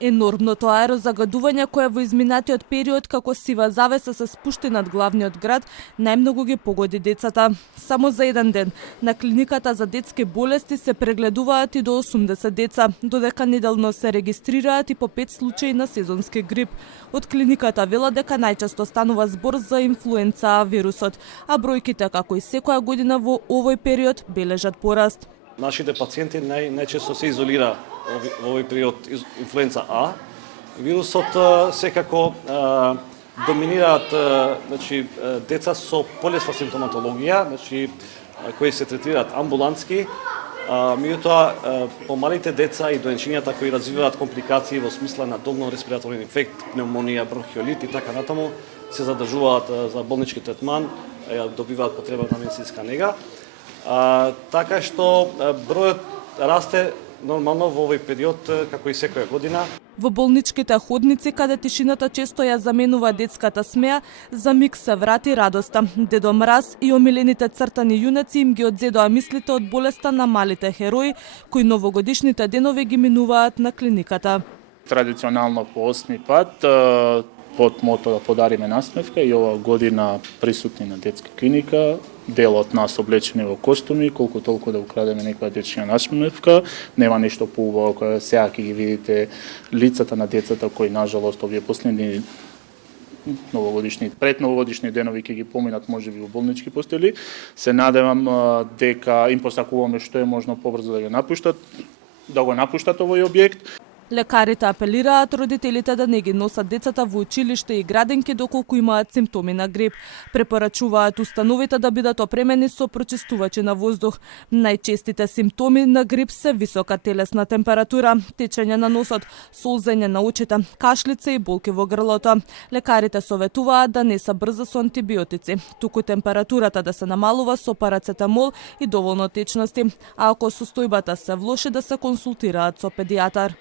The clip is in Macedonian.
Енормното аерозагадување кое во изминатиот период како сива завеса се спушти над главниот град, најмногу ги погоди децата. Само за еден ден на клиниката за детски болести се прегледуваат и до 80 деца, додека неделно се регистрираат и по 5 случаи на сезонски грип. Од клиниката велат дека најчесто станува збор за инфлуенца вирусот, а бројките како и секоја година во овој период бележат пораст. Нашите пациенти најчесто се изолира во овој период инфлуенца А. Вирусот секако доминираат деца со полесна симптоматологија, кои се третираат амбулантски. Меѓутоа, помалите деца и доенчињата кои развиваат компликации во смисла на добно-респираторен инфект, пневмонија, бронхиолит и така натаму, се задржуваат за болнички третман, добиваат потреба на медицинска нега. Така што бројот расте нормално во овој период, како и секоја година. Во болничките ходници, каде тишината често ја заменува детската смеа, за миг се врати радоста. Дедо Мраз и омилените цртани јунаци им ги одзедоа мислите од болеста на малите херои, кои новогодишните денови ги минуваат на клиниката. Традиционално по 8 пат, под мото да подариме насмевка, и ова година присутни на детска клиника, дел од нас облечени во костуми, колку толку да украдеме некоја дечја насмевка. Нема нешто поубаво кога сега ќе ги видите лицата на децата кои нажалост овие последни новогодишни, предновогодишни денови ќе ги поминат можеби во болнички постели. Се надевам дека им посакуваме што е можно побрзо да го напуштат овој објект. Лекарите апелираат родителите да не ги носат децата во училиште и градинки доколку имаат симптоми на грип. Препорачуваат установите да бидат опремени со прочистувачи на воздух. Најчестите симптоми на грип се висока телесна температура, течење на носот, солзење на очите, кашлица и болки во грлото. Лекарите советуваат да не се брза со антибиотици, туку температурата да се намалува со парацетамол и доволно течности, а ако состојбата се влоши да се консултираат со педијатар.